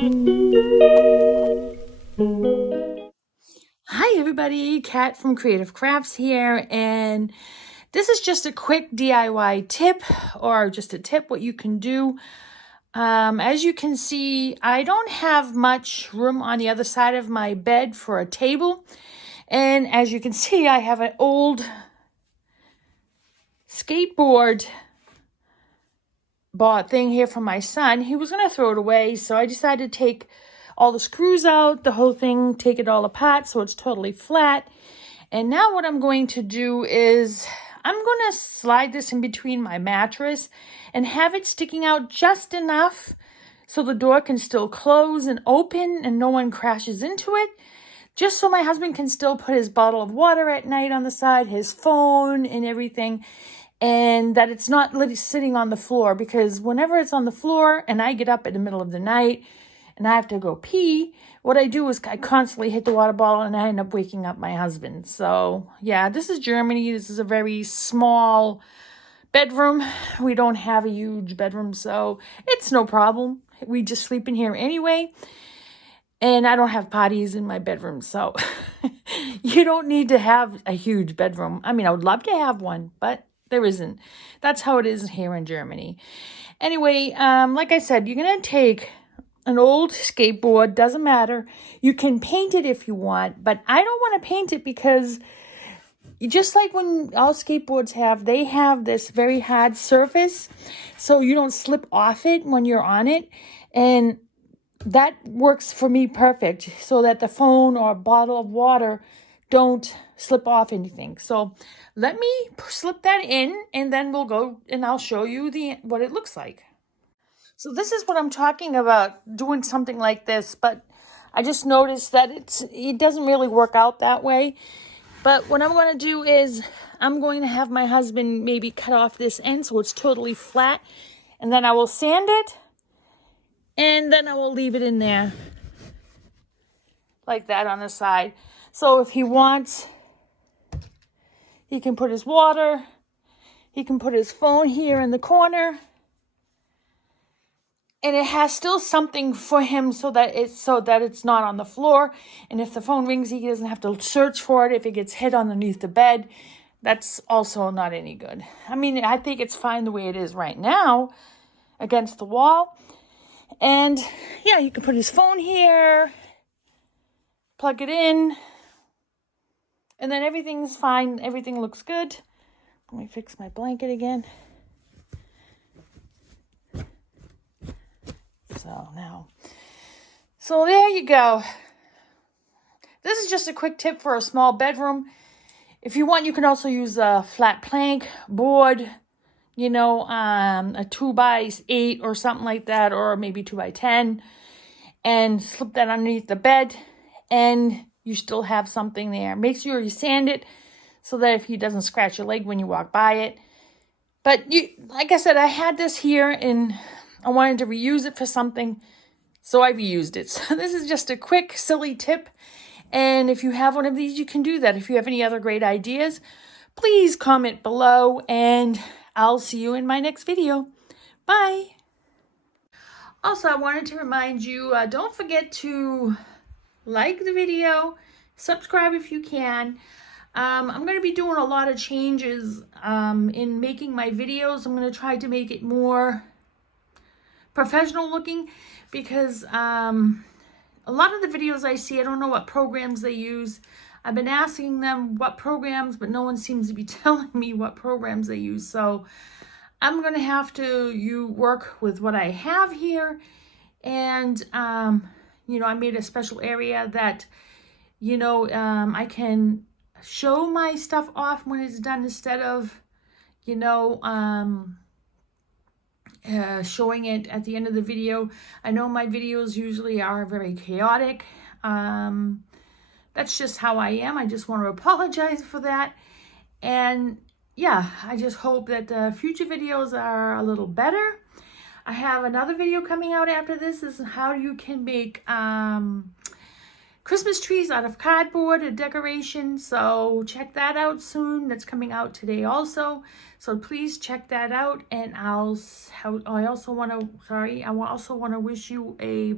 Hi everybody, Kat from Creative Crafts here, and this is just a quick DIY tip, or just a tip what you can do. As you can see, I don't have much room on the other side of my bed for a table, and as you can see, I have an old skateboard bought thing here from my son. He was going to throw it away, so I decided to take all the screws out, the whole thing, take it all apart so it's totally flat. And now what I'm going to do is I'm going to slide this in between my mattress and have it sticking out just enough so the door can still close and open and no one crashes into it. Just so my husband can still put his bottle of water at night on the side, his phone and everything. And that it's not sitting on the floor, because whenever it's on the floor and I get up in the middle of the night and I have to go pee, what I do is I constantly hit the water bottle and I end up waking up my husband. So yeah, this is Germany. This is a very small bedroom. We don't have a huge bedroom, so it's no problem. We just sleep in here anyway. And I don't have potties in my bedroom, so you don't need to have a huge bedroom. I mean, I would love to have one, but there isn't. That's how it is here in Germany. Anyway, like I said, you're going to take an old skateboard, doesn't matter. You can paint it if you want, but I don't want to paint it because just like when all skateboards have, they have this very hard surface, so you don't slip off it when you're on it. And that works for me perfect, so that the phone or a bottle of water don't slip off anything. So let me slip that in, and then we'll go and I'll show you what it looks like. So this is what I'm talking about, doing something like this, but I just noticed that it doesn't really work out that way. But what I'm going to do is I'm going to have my husband maybe cut off this end so it's totally flat, and then I will sand it, and then I will leave it in there like that on the side. So if he wants, he can put his water, he can put his phone here in the corner, and it has still something for him so that it's not on the floor. And if the phone rings, he doesn't have to search for it. If it gets hit underneath the bed, that's also not any good. I mean, I think it's fine the way it is right now against the wall. And yeah, you can put his phone here, plug it in, and then everything's fine. Everything looks good. Let me fix my blanket again. So there you go. This is just a quick tip for a small bedroom. If you want, you can also use a flat plank board, a 2x8 or something like that, or maybe 2x10, and slip that underneath the bed, and you still have something there. Make sure you sand it so that if he doesn't scratch your leg when you walk by it. But like I said, I had this here and I wanted to reuse it for something, so I reused it. So this is just a quick, silly tip. And if you have one of these, you can do that. If you have any other great ideas, please comment below, and I'll see you in my next video. Bye. Also, I wanted to remind you, don't forget to like the video, subscribe if you can. I'm going to be doing a lot of changes in making my videos. I'm going to try to make it more professional looking, because a lot of the videos I see, I don't know what programs they use. I've been asking them what programs, but no one seems to be telling me what programs they use. So I'm going to have to work with what I have here. And, I made a special area that, I can show my stuff off when it's done, instead of, showing it at the end of the video. I know my videos usually are very chaotic. That's just how I am. I just want to apologize for that. And yeah, I just hope that the future videos are a little better. I have another video coming out after this. This is how you can make Christmas trees out of cardboard, a decoration. So check that out soon. That's coming out today also. So please check that out. And I also want to wish you a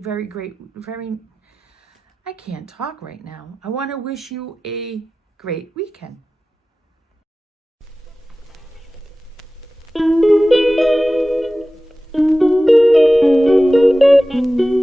I can't talk right now. I want to wish you a great weekend. Thank you.